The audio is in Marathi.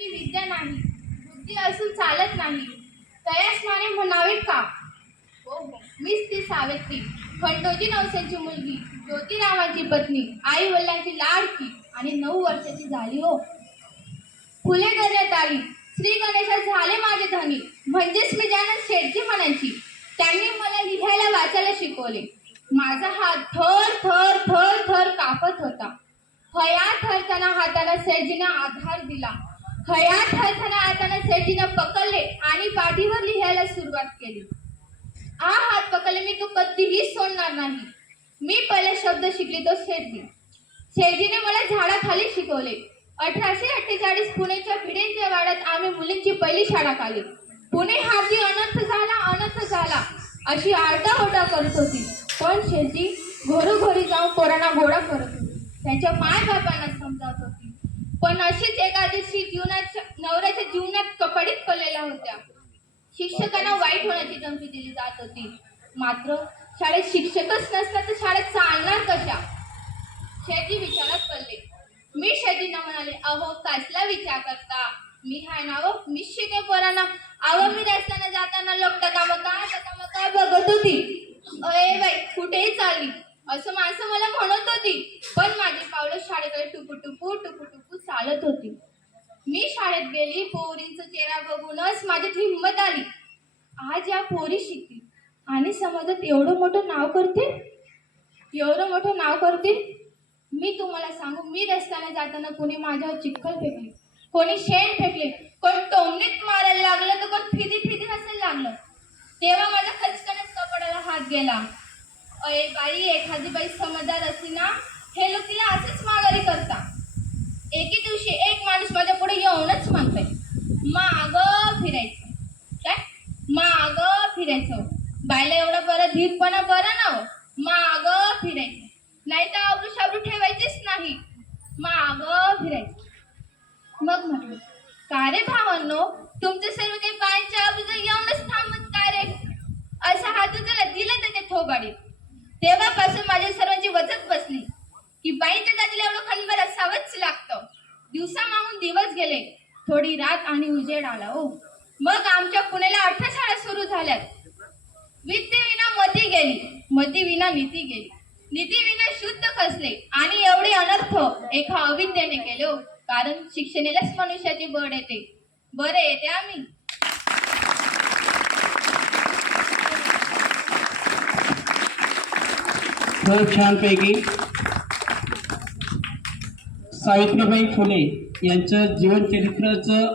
ती विद्या नाही बुद्धी असून चालत नाही. तयास माने म्हणावे का? हो हो मीच ती सावित्री खंडोजी नवसेंची मुलगी ज्योतिरावांची पत्नी आई वडिलांची लाडकी आणि नऊ वर्षाची झाली हो. फुले करण्यात आली श्री गणेशा झाले माझे धनी. म्हणजेच मी ज्यांना शेठजी म्हणायची त्यांनी मला लिहायला वाचायला शिकवले. माझा हात थर थर थर थर कापत होता. हया थरताना हाताला सेठजीने आधार दिला. हयात थरताना हाताने सेठीनं पकडले आणि पाठीवर लिहायला सुरुवात केली. हा हात पकडले मी तो कधीही सोडणार नाही. मी पहिले शब्द शिकली तो शेठजी शेठजीने मला झाडाखाली शिकवले. अठराशे अठ्ठेचाळीस पुणेच्या भिडेंच्या वाड्यात आम्ही मुलींची पहिली शाळा काढली. पुणे हा जी अनर्थ झाला अनर्थ झाला. अशी आरडाओरडा करत होती. पण शेठजी घरोघरी जाऊन पोरांना गोळा करत होती. त्यांच्या माय बापांना समजावत होती. पण अशीच एका दिवशी जीवनाच्या नवऱ्याच्या जीवनात कपडीत पडलेल्या होत्या. शिक्षकांना वाईट होण्याची धमकी दिली जात होती. मात्र शाळेत शिक्षकच नसला तर शाळेत चालणार कशा? शेती विचारात पडले. मी शेजींना म्हणाले अहो कसला विचार करता? मी हाय ना अहो मी शिके पोरांना. अहो मी रस्त्यानं जाताना लोक टकाम काय टकाम काय बघत होती? अरे बाई कुठेही चालली. असं माणसं मला म्हणत होती. पण माझी पावलं शाळेकडे टुपू टुपू टुपू टुपू चालत होती. मी शाळेत गेली पोरींचा चेहरा बघूनच माझ्यात हिंमत आली. आज या पोरी शिकतील. आणि समाजात एवढं मोठं नाव करते एवढं मोठं नाव करते मी तुम्हाला सांगू मी रस्त्याने जाताना कोणी माझ्यावर चिखल फेकले कोणी शेण फेकले कोण टोमणीत मारायला लागलं तर कोण फिदी फिदी हसायला लागलं. तेव्हा माझ्या खचकनच कपड्याला हात गेला. अय बाई एखादी बाई समजदार असली ना हे लोक तिला असंच माघारी करता एके दिवशी एक माणूस माझ्या पुढे येऊनच म्हणतोय माग फिरायचं. काय? माग फिरायचं. बायला एवढं बरं धीरपणा बरं ना हो. माग फिरायचं. नाही तर आबरू शाबरू ठेवायचीच नाही. माग फिरायचं. मग म्हटलं का रे भावांनो तुमचे सर्व काही बायांच्या अगोदर येऊनच थांबत काय रे? असं हात त्याला दिलं त्याच्या थोबाडीत. तेव्हापासून माझ्या सर्वांची वचत बसली. की बाईच्या जातीला एवढं खंडभर असावंच लागतं दिवसा मागून दिवस गेले. थोडी रात आणि उजेड आला ओ मग आमच्या पुण्याला अठरा शाळा सुरू झाल्यात. विद्येविना मती गेली. मती विना नीती गेली. नीती विना शुद्ध खसले आणि एवढे अनर्थ एका अविद्येने केले हो. कारण शिक्षणालाच मनुष्याची बळ येते. बरे येते आम्ही. खूप छानपैकी सावित्रीबाई फुले यांचं जीवनचरित्राचं